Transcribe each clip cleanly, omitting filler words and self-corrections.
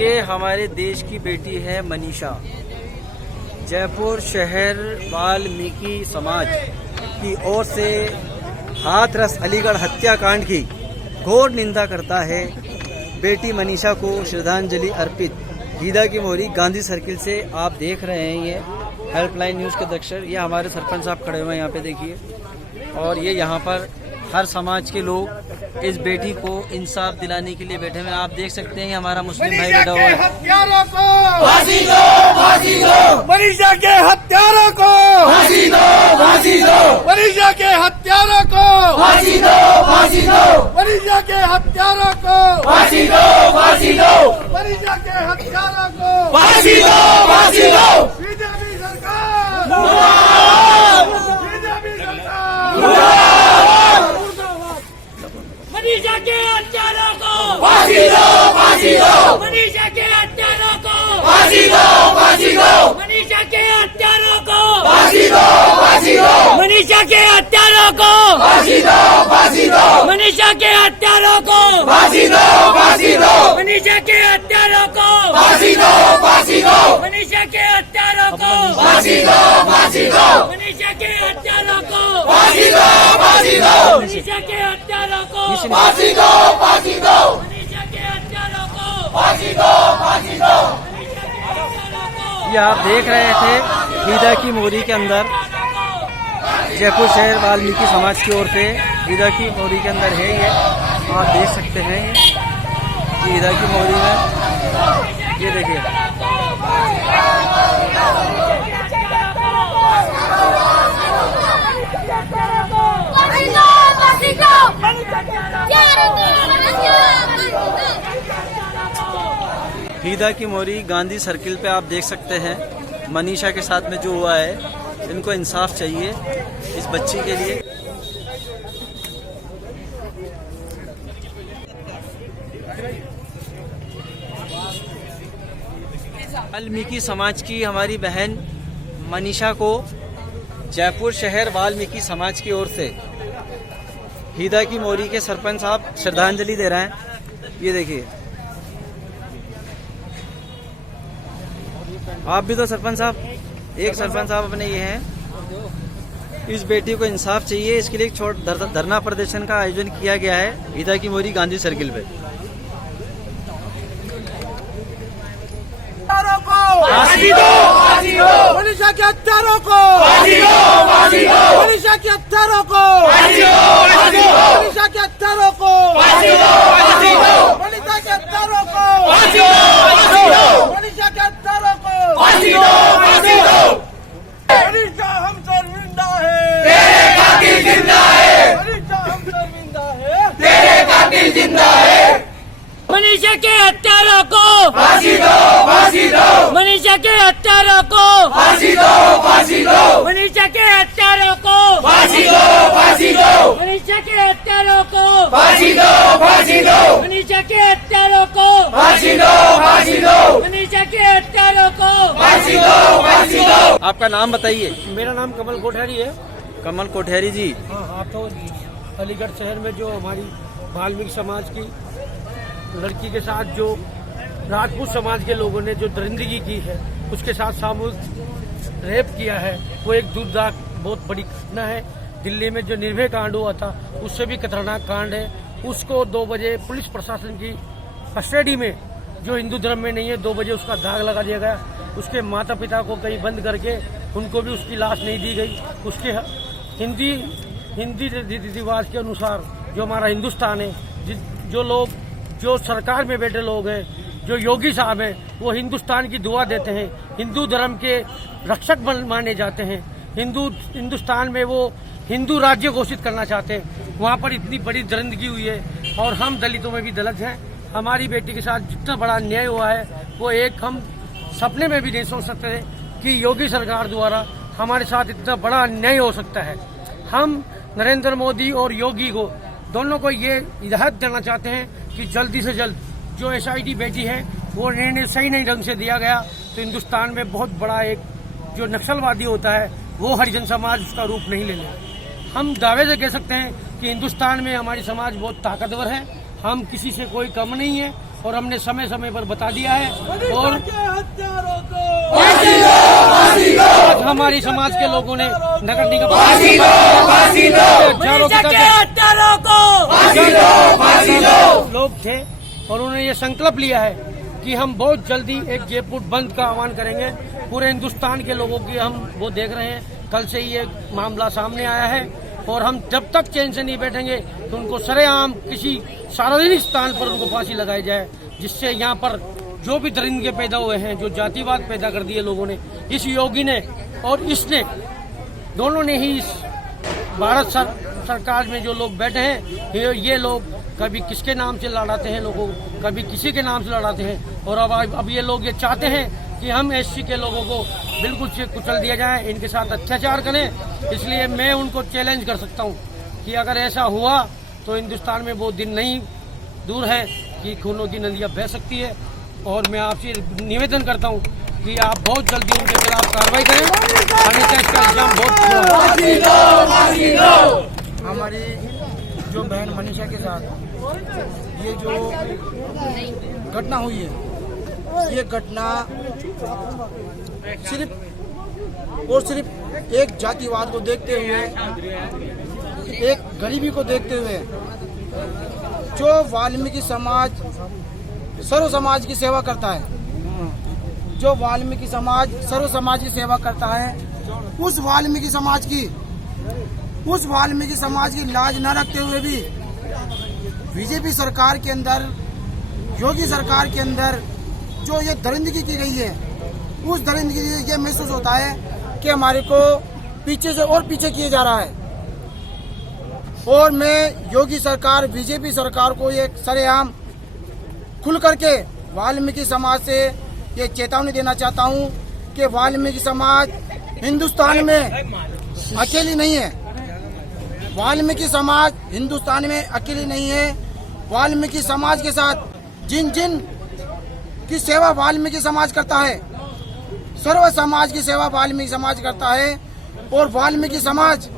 ये हमारे देश की बेटी है मनीषा। जयपुर शहर वाल्मीकि समाज की ओर से हाथरस अलीगढ़ हत्याकांड की घोर निंदा करता है। बेटी मनीषा को श्रद्धांजलि अर्पित। गीदा की मोरी गांधी सर्किल से आप देख रहे हैं, ये हेल्पलाइन न्यूज़ के दक्षर, ये हमारे सरपंच साहब खड़े हुए हैं यहाँ पे देखिए। और ये यहाँ पर हर समाज के लोग इस बेटी को इंसाफ दिलाने के लिए बैठे हुए। आप देख सकते हैं हमारा मुस्लिम भाई बैठा हुआ है। हत्यारों को फांसी दो, फांसी दो, मनीषा के हत्यारों को फांसी दो, फांसी दो, मनीषा के हत्यारों को फांसी दो, फांसी दो, मनीषा के हत्यारों को फांसी दो, फांसी दो, मनीषा के हत्यारों को फांसी दो, फांसी दो। बीजेपी सरकार, बीजेपी सरकार, मनीषा के हत्यारों को फांसी दो, फांसी दो, मनीषा के हत्यारों को फांसी दो, फांसी दो, मनीषा के हत्यारों को फांसी दो, फांसी दो, मनीषा के हत्यारों को फांसी दो, फांसी दो, मनीषा के हत्यारों को फांसी दो, फांसी दो, मनीषा के हत्यारों को फांसी दो, फांसी दो, मनीषा के हत्यारों को फांसी दो, फांसी दो, मनीषा के हत्यारों को फांसी दो, फांसी दो, मनीषा के हत्यारों को फांसी दो, फांसी दो, मनीषा के हत्यारों को फांसी दो, फांसी दो। ये आप देख रहे थे गीदा की मोरी के अंदर, जयपुर शहर वाल्मीकि समाज की ओर से गीदा की मोरी के अंदर है। ये आप देख सकते हैं, ये गीदा की मोरी में ये देखिए। गीदा की मोरी गांधी सर्किल पे आप देख सकते हैं। मनीषा के साथ में जो हुआ है, इनको इंसाफ चाहिए इस बच्ची के लिए। वाल्मीकि समाज की हमारी बहन मनीषा को जयपुर शहर वाल्मीकि समाज की ओर से गीदा की मोरी के सरपंच साहब श्रद्धांजलि दे रहे हैं। ये देखिए, आप भी तो सरपंच साहब, एक सरपंच साहब अपने ये हैं। इस बेटी को इंसाफ चाहिए, इसके लिए एक धरना प्रदर्शन का आयोजन किया गया है गीदा की मोरी गांधी सर्किल पे। फांसी दो, फांसी दो, मनीषा के हत्यारों को फांसी दो, फांसी दो, मनीषा के हत्यारों को फांसी दो, फांसी दो, मनीषा के हत्यारों को फांसी दो, फांसी दो, मनीषा के हत्यारों को फांसी दो, फांसी दो, मनीषा के हत्यारों को फांसी दो, फांसी दो। मनीषा हम शर्मिंदा है, तेरे कातिल जिंदा है, मनीषा हम शर्मिंदा है, तेरे कातिल जिंदा है। मनीषा के हत्यारों को फांसी दो, फांसी दो, मनीषा के हत्यारों को फांसी दो, फांसी दो, मनीषा के हत्यारों को फांसी दो, फांसी दो, मनीषा के हत्यारों को फांसी दो, फांसी दो, मनीषा के हत्यारों को फांसी दो, फांसी दो, मनीषा के हत्यारों को फांसी दो, फांसी दो। आपका नाम बताइए। मेरा नाम कमल कोठारी है। कमल कोठेरी जी। हाँ, आप तो अलीगढ़ शहर में जो हमारी वाल्मीकि समाज की लड़की के साथ जो राजपूत समाज के लोगों ने जो दरिंदगी की है, उसके साथ सामूहिक रेप किया है, वो एक दुर्दांत बहुत बड़ी घटना है। दिल्ली में जो निर्भया कांड हुआ था, उससे भी खतरनाक कांड है। उसको 2 बजे पुलिस प्रशासन की कस्टडी में, जो हिंदू धर्म में नहीं है, 2 बजे उसका दाग लगा दिया गया। उसके माता पिता को कहीं बंद करके उनको भी उसकी लाश नहीं दी गई। उसके हिंदी रीति रिवाज के अनुसार जो हमारा हिंदुस्तान है, जो लोग जो सरकार में बैठे लोग हैं, जो योगी साहब हैं, वो हिंदुस्तान की दुआ देते हैं, हिंदू धर्म के रक्षक माने जाते हैं। हिंदुस्तान में वो हिंदू राज्य घोषित करना चाहते हैं। वहाँ पर इतनी बड़ी दरिंदगी हुई है और हम दलितों में भी दलित हैं। हमारी बेटी के साथ जितना बड़ा अन्याय हुआ है, वो एक हम सपने में भी नहीं सोच सकते थे कि योगी सरकार द्वारा हमारे साथ इतना बड़ा अन्याय हो सकता है। हम नरेंद्र मोदी और योगी को दोनों को ये हिदायत देना चाहते हैं कि जल्दी से जल्द जो SIT बैठी है, वो निर्णय सही नहीं ढंग से दिया गया तो हिंदुस्तान में बहुत बड़ा एक जो नक्सलवादी होता है, वो हरिजन समाज उसका रूप नहीं ले लेगा। हम दावे से कह सकते हैं कि हिंदुस्तान में हमारी समाज बहुत ताकतवर है। हम किसी से कोई कम नहीं है और हमने समय समय पर बता दिया है। और आज हमारी समाज के लोगों ने नगर निगम लोग थे और उन्होंने ये संकल्प लिया है कि हम बहुत जल्दी एक जयपुर बंद का आह्वान करेंगे। पूरे हिंदुस्तान के लोगों की हम वो देख रहे हैं, कल से ही ये मामला सामने आया है और हम जब तक चैन से नहीं बैठेंगे तो उनको सरेआम किसी सार्वजनिक स्थान पर उनको फांसी लगाई जाए, जिससे यहाँ पर जो भी दरिंदे पैदा हुए हैं, जो जातिवाद पैदा कर दिए लोगों ने, इस योगी ने और इसने, दोनों ने ही इस भारत सरकार में जो लोग बैठे हैं, ये लोग कभी किसके नाम से लड़ाते हैं लोगों को, कभी किसी के नाम से लड़ाते हैं। और अब ये लोग ये चाहते हैं कि हम एससी के लोगों को बिल्कुल से कुचल दिया जाए, इनके साथ अत्याचार करें। इसलिए मैं उनको चैलेंज कर सकता हूं कि अगर ऐसा हुआ तो हिंदुस्तान में वो दिन नहीं दूर है कि खूनों की नदियां बह सकती है। और मैं आपसे निवेदन करता हूं कि आप बहुत जल्दी उनके खिलाफ कार्रवाई करें, अन्यथा इसका इल्जाम बहुत हमारी जो बहन मनीषा के साथ ये जो घटना हुई है, ये घटना सिर्फ और सिर्फ एक जातिवाद को देखते हुए, एक गरीबी को देखते हुए, जो वाल्मीकि समाज सर्व समाज की सेवा करता है, जो वाल्मीकि समाज सर्व समाज की सेवा करता है, उस वाल्मीकि समाज की लाज न रखते हुए भी बीजेपी सरकार के अंदर, योगी सरकार के अंदर जो ये दरिंदगी की गई है, उस दरिंदगी ये महसूस होता है कि हमारे को पीछे से और पीछे किया जा रहा है। और मैं योगी सरकार, बीजेपी सरकार को ये सरेआम खुल करके वाल्मीकि समाज से ये चेतावनी देना चाहता हूँ कि वाल्मीकि समाज हिंदुस्तान में अकेली नहीं है। वाल्मीकि समाज हिंदुस्तान में अकेली नहीं है। वाल्मीकि समाज के साथ जिन जिन की सेवा वाल्मीकि समाज करता है, सर्व समाज की सेवा वाल्मीकि समाज करता है। और वाल्मीकि समाज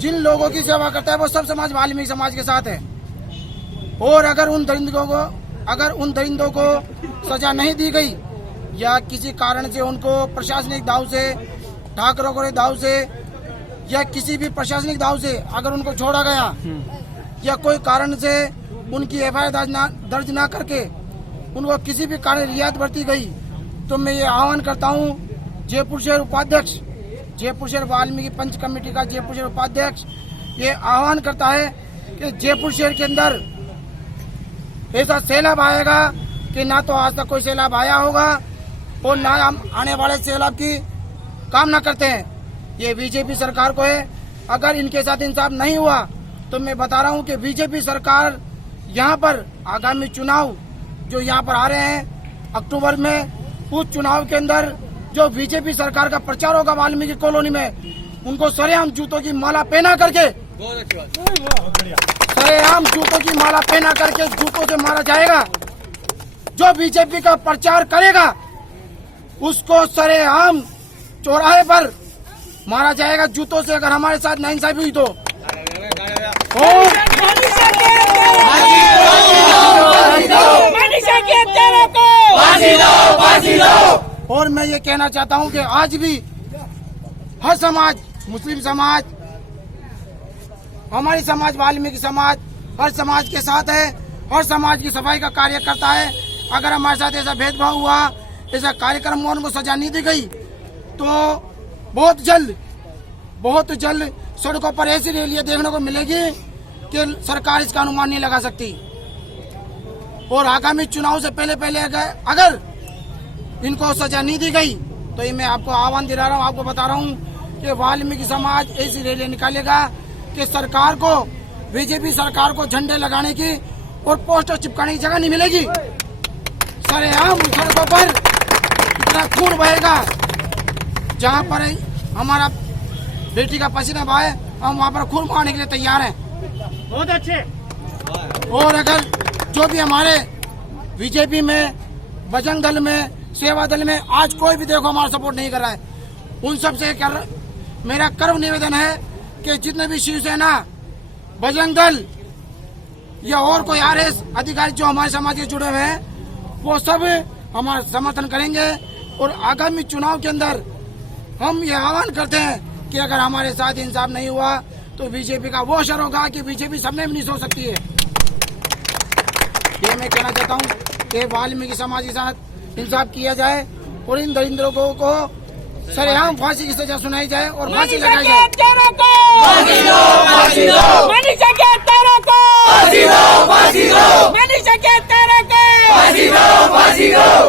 जिन लोगों की सेवा करता है वो सब समाज वाल्मीकि समाज के साथ है। और अगर उन दरिंदों को सजा नहीं दी गई या किसी कारण से उनको प्रशासनिक दाव से, ठाकरों के दाव से या किसी भी प्रशासनिक दाव से अगर उनको छोड़ा गया या कोई कारण से उनकी एफआईआर दर्ज न करके उनको किसी भी कारण रियायत बरती गई, तो मैं ये आह्वान करता हूँ जयपुर शहर उपाध्यक्ष, जयपुर शहर वाल्मीकि पंच कमेटी का जयपुर शहर उपाध्यक्ष ये आह्वान करता है कि जयपुर शहर के अंदर ऐसा सैलाब आएगा कि ना तो आज तक कोई सैलाब आया होगा और ना हम आने वाले सैलाब की कामना करते हैं। ये बीजेपी सरकार को है। अगर इनके साथ इंसाफ नहीं हुआ तो मैं बता रहा हूँ कि बीजेपी सरकार यहाँ पर आगामी चुनाव जो यहाँ पर आ रहे हैं अक्टूबर में, उस चुनाव के अंदर जो बीजेपी सरकार का प्रचार होगा वाल्मीकि कॉलोनी में, उनको सरेआम जूतों की माला पहना करके, सरेआम जूतों की माला पहना करके जूतों से मारा जाएगा। जो बीजेपी का प्रचार करेगा उसको सरेआम चौराहे पर मारा जाएगा जूतों से, अगर हमारे साथ नाइंसाफी हुई तो। और मैं ये कहना चाहता हूँ कि आज भी हर समाज, मुस्लिम समाज, हमारी समाज वाल्मीकि समाज हर समाज के साथ है, हर समाज की सफाई का कार्य करता है। अगर हमारे साथ ऐसा भेदभाव हुआ, ऐसा कार्यक्रम हुआ, उनको सजा नहीं दी गई तो बहुत जल्द सड़कों पर ऐसी रैलियां देखने को मिलेगी कि सरकार इसका अनुमान नहीं लगा सकती। और आगामी चुनाव से पहले अगर इनको सजा नहीं दी गई तो ये मैं आपको आह्वान दिला रहा हूँ, आपको बता रहा हूँ कि वाल्मीकि समाज ऐसी रैली निकालेगा कि सरकार को, बीजेपी सरकार को झंडे लगाने की और पोस्टर चिपकाने की जगह नहीं मिलेगी। सरेआम सड़कों पर इतना खून बहेगा, जहाँ पर हमारा बेटी का पसीना बहे हम वहाँ पर खून बहाने के लिए तैयार हैं। बहुत अच्छे। और अगर जो भी हमारे बीजेपी में, बजरंग दल में, सेवा दल में आज कोई भी देखो हमारा सपोर्ट नहीं कर रहा है, उन सब से मेरा कर्व निवेदन है कि जितने भी शिवसेना, बजरंग दल या और कोई आरएस अधिकारी जो हमारे समाज से जुड़े हुए हैं, वो सब हमारा समर्थन करेंगे। और आगामी चुनाव के अंदर हम ये आह्वान करते हैं कि अगर हमारे साथ इंसाफ नहीं हुआ तो बीजेपी का वो असर होगा कि बीजेपी सबने भी नहीं सो सकती है। ये मैं कहना चाहता हूँ कि वाल्मीकि समाज के साथ इंसाफ किया जाए और इन दरिंद्रों को सरेआम फांसी की सजा सुनाई जाए और फांसी लगाई जाए। फांसी दो, फांसी दो, मनीषा के हत्यारों को फांसी दो, फांसी दो, मनीषा के हत्यारों को फांसी दो, फांसी दो।